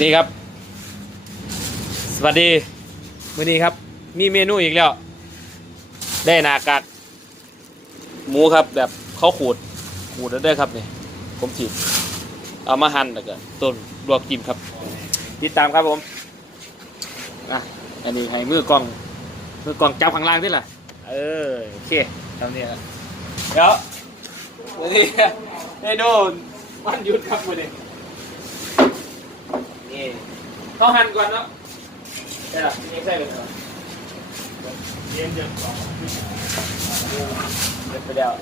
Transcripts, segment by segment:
นี่ครับ สวัสดีวันนี้ครับ มีเมนูอีกแล้ว ได้หนากากหมูครับ แบบเขาขูดขูดแล้วได้ครับนี่ผมจีบเอามาหั่นแล้วก็ต้นลวกจิ้มครับ ติดตามครับผมอะอันนี้ให้มือกล้องมือกล้องจับข้างล่างนี่แหละเออโอเคทำนี่ละเดี๋ยววันนี้ได้โดนวันหยุดครับวันนี้ นี่ต้องหั่นก่อนเนาะใช่หรอนี่ใช่เลยเหรอเย็นเดือดสองเดี๋ยวไปเดียว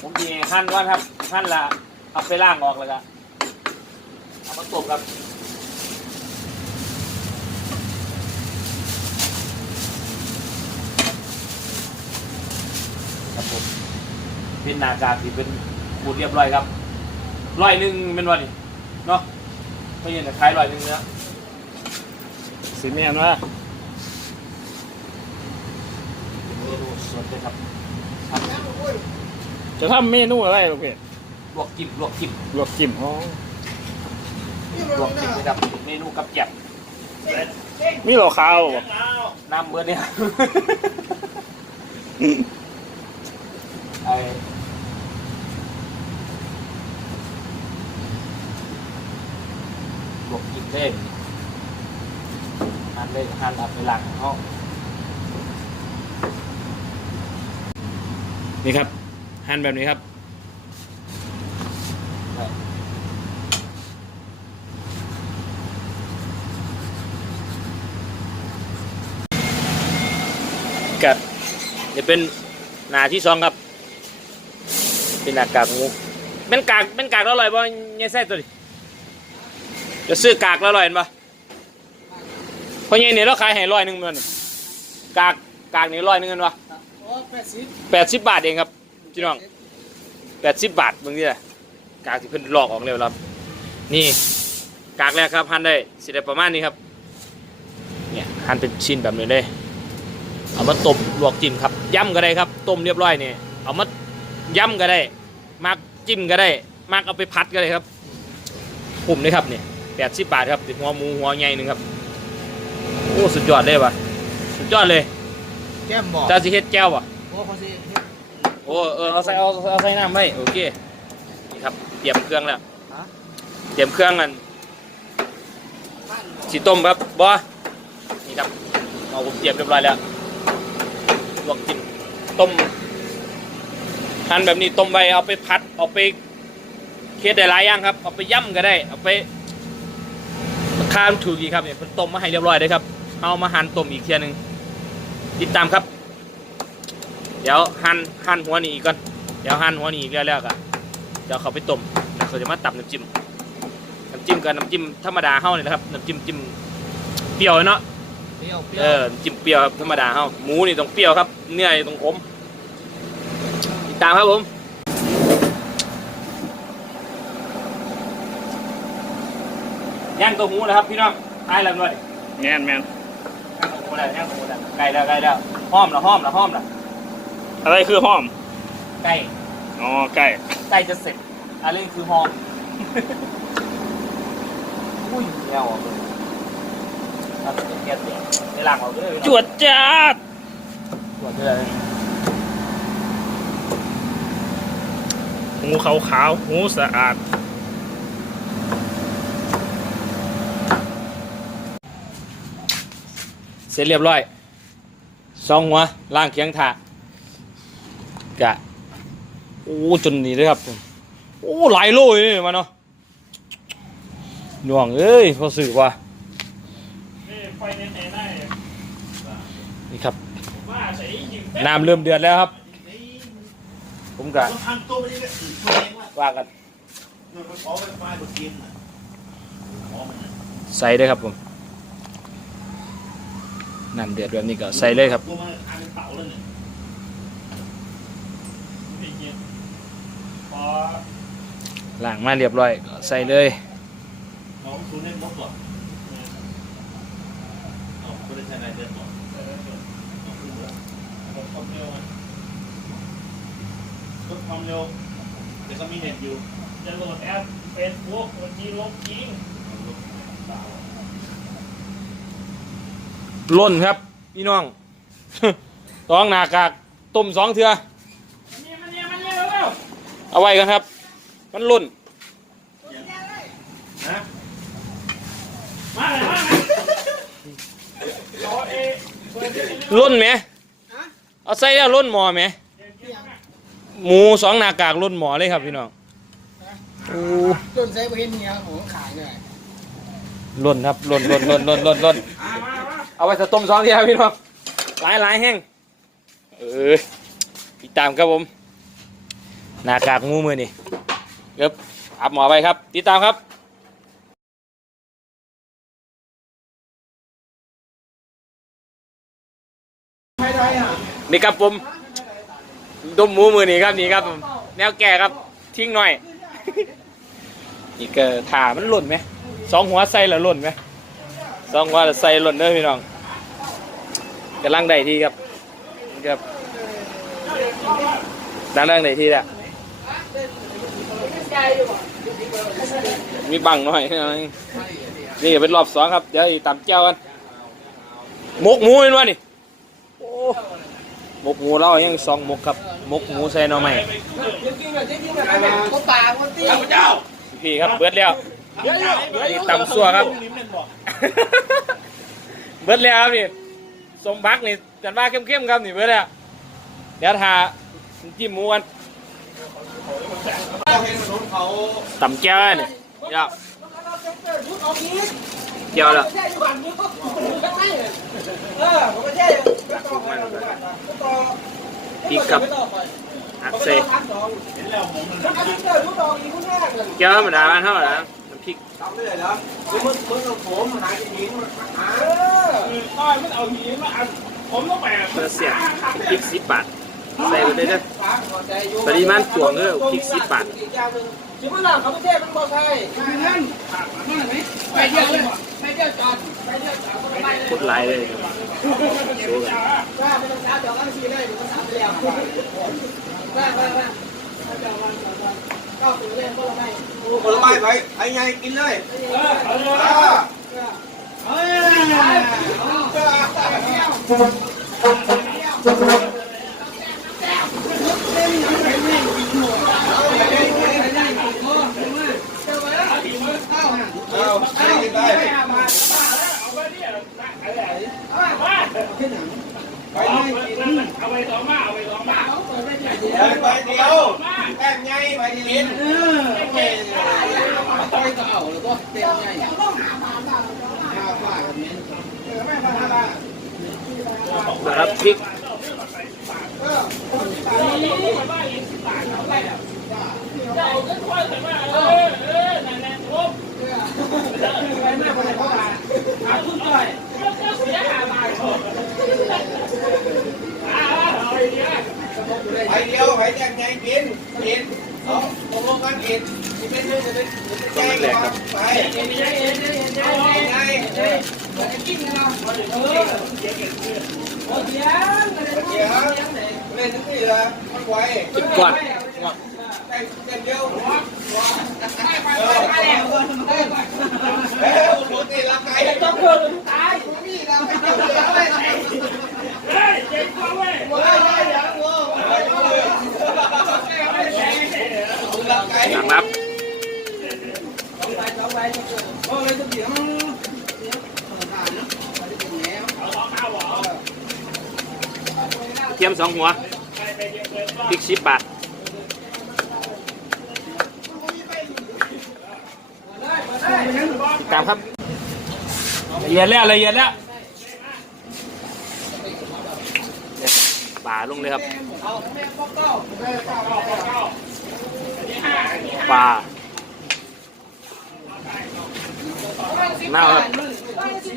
ผมมีหั่นก่อนครับหั่นละเอาไปล่างออกแล้วก็เอามาต้มครับครับผมเป็นนากากที่เป็นขูดเรียบร้อยครับร้อยหนึ่งเป็นวันนี้เนาะ ไม่ใช่แต่ขายร้อยหนึ่งเนื้อสิแม่นว่าเป็นเมนูสดเลยครับจะทำเมนูอะไรลูกเพจลวกจิ้มลวกจิ้มลวกจิ้มอ๋อลวกจิ้มนะครับเมนูกับแจ่บมีเหล่าขาวบ่น้ำเบอร์เนี่ยไอ้ลวกจิ้ม เล่นหั่นเล่นหั่นเอาไปหลังห้องนี่ครับหั่นแบบนี้ครับกับจะเป็นหนาที่สองครับ เป็นหนากากหมูเป็นกากเป็นกากแล้วอร่อยป่ะเนี่ยไส้ตัวนี้ จะซื้อกากแล้วอร่อยเห็นปะเพราะเนี่ยเนี่ยเราขายให้ร้อยหนึ่งเงินกากกากนี่ร้อยหนึ่งเงินวะแปดสิบแปดสิบบาทเองครับพี่น้องแปดสิบบาทเบางทีละกากที่เพิ่นหลอกออกเร็วครับนี่กากแรกครับหั่นได้สิได้ประมาณนี้ครับเนี่ยหั่นเป็นชิ้นแบบนี้เลยเอามาต้มลวกจิ้มครับย่ำก็ได้ครับต้มเรียบร้อยเนี่ยเอามาย่ำก็ได้มักจิ้มก็ได้มักเอาไปพัดก็ได้ครับปุ่มเลยครับเนี่ย แปดสิบบาทครับติดหัวหมูหัวใหญ่หนึ่งครับโอ้สุดยอดเลยว่ะสุดยอดเลยแก้มบอกจ้าสิเฮ็ดแก้วว่ะโอ้เขาสิเฮ็ดโอ้เออเอาใส่เอาเอาใส่น้ำไว้โอเคนี่ครับเตรียมเครื่องแล้วฮะเตรียมเครื่องกันสีต้มครับบอนี่ครับเอาผมเตรียมเรียบร้อยแล้วลวกจิ้มต้มหั่นแบบนี้ต้มไว้เอาไปพัดเอาไปเคสได้หลายอย่างครับ เอาไปย่ำก็ได้เอาไป ข้ามถูกอีกครับเนี่ยเพิ่นต้มมาให้เรียบร้อยเลยครับเอามาหั่นต้มอีกเทียหนึงติดตามครับ เดี๋ยวหั่นหั่นหัวนี่อีกก่อนเดี๋ยวหั่นหัวนี่อีกแล้วแล้วก็เดี๋ยวเขาไปต้มแล้วเขาจะมาตับน้ำจิ้มน้ำจิ้มกับน้ำจิ้มธรรมดาเฮานี่แหละครับน้ำจิ้มจิ้มเปรี้ยวเนาะเปรี้ยวเปรี้เอยวอน้ำจิ้มเปรี้ยวครับธรรมดาเฮาหมูนี่ต้องเปรี้ยวครับเนื้อนี่ต้องขมติดตามครับผม ย่างตัวหมูนะครับพี่น้องทายแล้วด้วยแม่นแม่นย่างตัวหมูแล้วย่างตัวหมูแล้วใกล้แล้วใกล้แล้วห้อมละห้อมละห้อมละอะไรคือห้อมใกล้อ๋อไก่ใกล้จะเสร็จอะไรคือหอมอุ้ยแนวออกเลยครับเป็นแก๊สเสียในหลังเราด้วยจวดจ้าดจวดด้วยหูขาวขาวๆหูสะอาด เสร็จเรียบร้อยสองหัวล่างเคียงถากกะโอ้จนนี่เลยครับโอ้หลายโลเลยมาเนาะหน่วงเอ้ยพอสื่อว่าไฟในไหนได้นี่ครับน้ำเริ่มเดือดแล้วครับ ผมกะว่ากันใส่เลยครับผม น้ำเดือดแบบนี้ก็ใส่เลยครับ หลังมาเรียบร้อยก็ใส่เลยความเร็วเดี๋ยวก็มีเห็นอยู่จะโหลดแอปเฟซบุ๊กวันนี้ลบทิ้ง โห ลล่นครับ พี่น้องต้องหนากากต้มสองเทือเอาไว้กันครับ มันล่นมาเลยมาเลยล่นไหมเอาใส่แล้วล่นหมอไหมหมูสองหนากากล่นหมอเลยครับพี่น้องโอ้ต้นไซเบอร์เนียผมขายหน่อยล่นครับล่นล่นล่นล่นล่นล่น เอาไว้สต้มสองเทือพี่น้องหลายหลายแห้งเออติดตามครับผมหนากากหมูมือนี่เก็บอับหมอไปครับ ติดตามครับไม่ได้อะนี่ครับผมดมหมูมือนี่ครับนี่ครับผมแนวแก่ครับทิ้งหน่อยนี่ก็ถ่ามันหล่นไหมสองหัวใส่แล้วหล่นไหมสองหัวแล้วใส่หล่นเด้อพี่น้อง กำลังได้ที่ครับครับดังดังได้ที่แหละมีบังหน่อยนี่เป็นรอบสองครับเดี๋ยวตามเจ้ากันมกหมูเป็นวะนี่มกหมูเรายังสองมกครับมกหมูใส่หน่อไม้จริงๆแบบจริงๆแบบแบบเขาป่าคนตีพี่ครับเบิดแล้วนี่ตำซัวครับ เบิดแล้วครับนี่ สมบักนี่จันว่าเข้มๆครับนี่เบิดแล้วเดี๋ยวทาจิ้มหมูกันเห็นถนนเขาตำแก้วนี่เดี๋ยวเกี่ยวแล้วไม่ใช่อยู่บ้านนี้ก็ไม่ใช่เออผมไม่ใช่ก็ต่อไปก็ต่อพริกกับอักเซ่เห็นแล้วผมมันแล้วก็ที่เกิดรู้ต่ออีกคนแรกเลยแก้วธรรมดาบ้านเท่าไหร่นะน้ำ พริกทำได้เลยเหรอมึงมึงมึงกับผมหาที่หินหาเออคือต้อยมันเอาหินมาอัดผมต้องแบกเบอร์เสียบพริกสิบบาทใส่ไปเลยเด้อฝากหัวใจอยู่ปริมาณตวงเด้อพริกสิบบาทอีกอย่างหนึ่งชิมะนาวเขาไม่ใช่มันบอกใช่นั่นไปเดียวเลยไปเดียวจอดไปเดียวจอดไปเลยพูดหลายเลยโชว์กันว่าไม่ต้องช้าจอดตั้งทีเลยมันต้องสามไปแล้วว่าว่าว่าจอดวันจอดวัน ก็ถือเล่นก็ได้ผลไม้ไปไอ้ไงกินเลยเออเอาเลยอ่าเฮ้ยเอากินได้เอาไปเนี่ยอะไรไปเอาไปสองมาเอาไปสองมาไปเดียว แอบไงไปกินนะครับพริกเอาขึ้นค่อยแต่ว่าเออเออนั่นแหละผมไปแม่คนไหนพ่อมาเอาขึ้นต่อยก็เสียหาบาทอ่าเอาไปเนี่ยไปเดียวไปแอบไงกิน กินสองตกลงกันกินกินไม่ได้จะได้ใจกันไปไงกินกันเราเออเดี๋ยวเดี๋ยวเดี๋ยวเล่นที่ละมันไวกินก่อนแต่แต่เดียวไปแล้วเฮ้ยปกติละไก่ต้องเกิดตายนี่เราไม่ต้องเดี๋ยวเลยเฮ้ยเจ๊งเขาเว้ยละไก่นะครับโอ้ยจะเดี๋ยวผ่านนะไปถึงแล้วเอาสองเอาเหรอเทียมสองหัวพริกสิบบาทตามครับละเอียดแล้วละเอียดแล้วาลงเลยครับเอาแม่ป๊อกเก้าป่าเน่าครับบ้านสิบ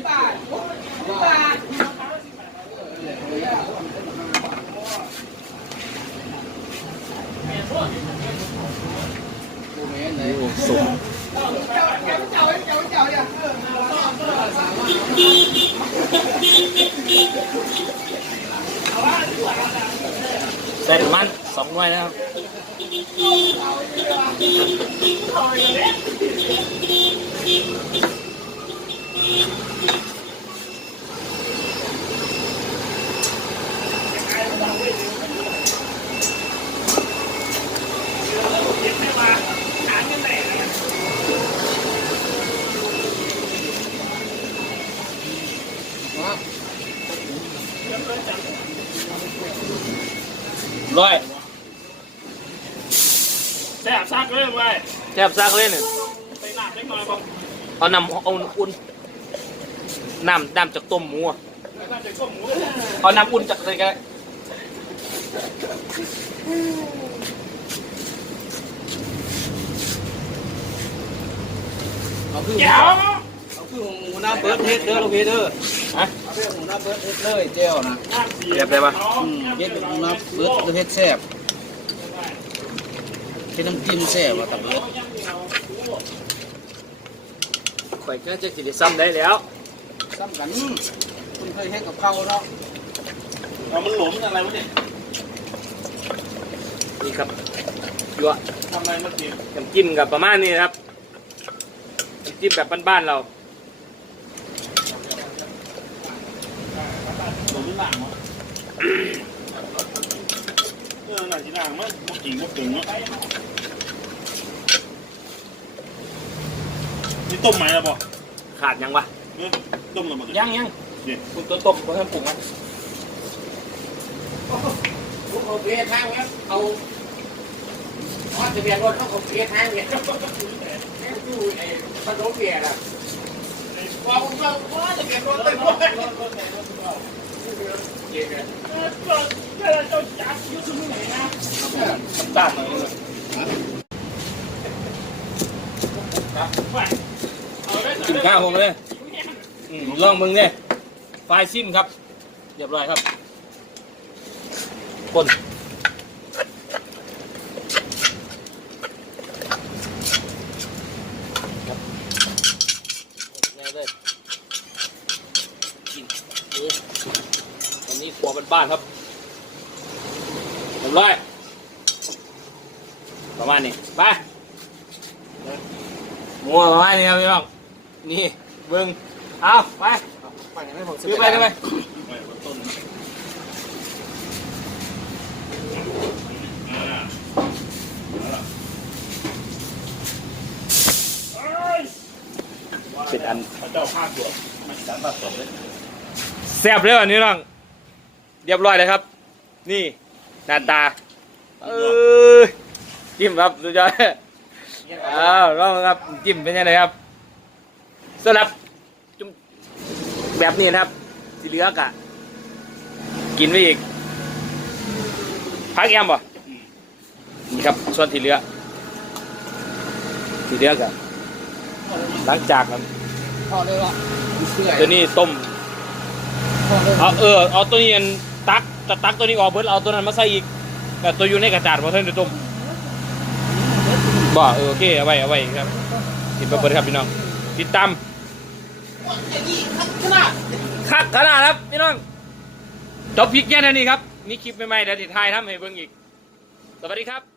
บาทบาทสุกเจ้าเจ้าเจ้าเจ้าเนี่ยใส่ประมาณสองหน่วยนะครับ ร้อยแซ่บซักเลยไปแทบซากเลยเนี่ยไปหนักเล็กน้อยบอกเอาน้ำเอาอุ่นน้ำน้ำจากต้มหมูอะแล้วก็จะก้มหมูเอาน้ำอุ่นจากอะไรกันเอาคือเดี๋ยวเอาคือหมูน้ำเบิร์ดเฮ็ดเด้อลูกพี่เด้อฮะ เอาคือหมูน้ำเบิร์ดเฮ็ดเลยเจ้านะเรียบได้ปะอืมเฮ็ดหมูน้ำเบิร์ดเฮ็ดแซ่บเฮ็ดน้ำจิ้มแซ่บว่าตับเบิร์ดข่อยก็จะกินได้ซ้ำได้แล้วซ้ำกันคุณเคยเฮ็ดกับข้าวเนาะเอามันหลมอะไรวะเนี่ยนี่ครับยั่วทำอะไรมากินน้ำจิ้มกับประมาณนี้นะครับน้ำจิ้มแบบบ้านๆเรา หลมหลังเหรอ เออหนังจีนางมั้งมุกจริงมุกถึงเนาะนี่ต้มไหมล่ะบอกขาดยังวะเนี่ยต้มแล้วมันยังยังเนี่ยคุณตัวต้มเพื่อนปรุงนะผมเอาเบียร์ทางแล้วเอาทอดทะเบียนรถต้องเอาเบียร์ทางเนี่ยดูไอ้ขนมเบียร์น่ะว่าผมว่าว่าทะเบียนรถเต็มรถ น้ำตาลหน่อยกินข้าวผมเลยอืมลองมึงเนี่ยไฟซิมครับ เรียบร้อยครับคนครับง่ายเลยกินเออวันนี้ครัว บ้านๆครับเรียบร้อยประมาณนี้ไปมัวประมาณนี้ครับพี่น้องนี่เบิ้งเอาไปไปไหนไม่ผมซื้อไปซื้อไปไปต้นอ่าเป็นอันพระเจ้าข้าตัวไม่สามารถสดเลยแซ่บเลยวันนี้น้อง เรียบร้อยเลยครับ นี่หน้าตาเออจิ้มครับสุดยอดอ้าวลองครับจิ้มเป็นยังไงครับสำหรับจุ่มแบบนี้นะครับสีเหลือกอะกินไปอีกพักแอมบ่นี่ครับส่วนที่เหลือที่เหลือกอะหลังจากนั้นพอเลยว่าเพื่อตัวนี้ต้มพอเลยเอาเออเอาตัวนี้อัน ตักจะตักตัวนี้ออกเบิดเอาตัวนั้นมาใส่อีกแต่ตัวอยู่ในกระจาดพอเท่านี้ต้มบ่เออโอเคเอาไว้เอาไว้ครับติดไปเบิดครับพี่น้องติดตามคักขนาดครับพี่น้องจบพริกแค่นี้ครับนี่คลิปใหม่ๆเดี๋ยวติดท้ายทำให้เบิ่งอีก สวัสดีครับ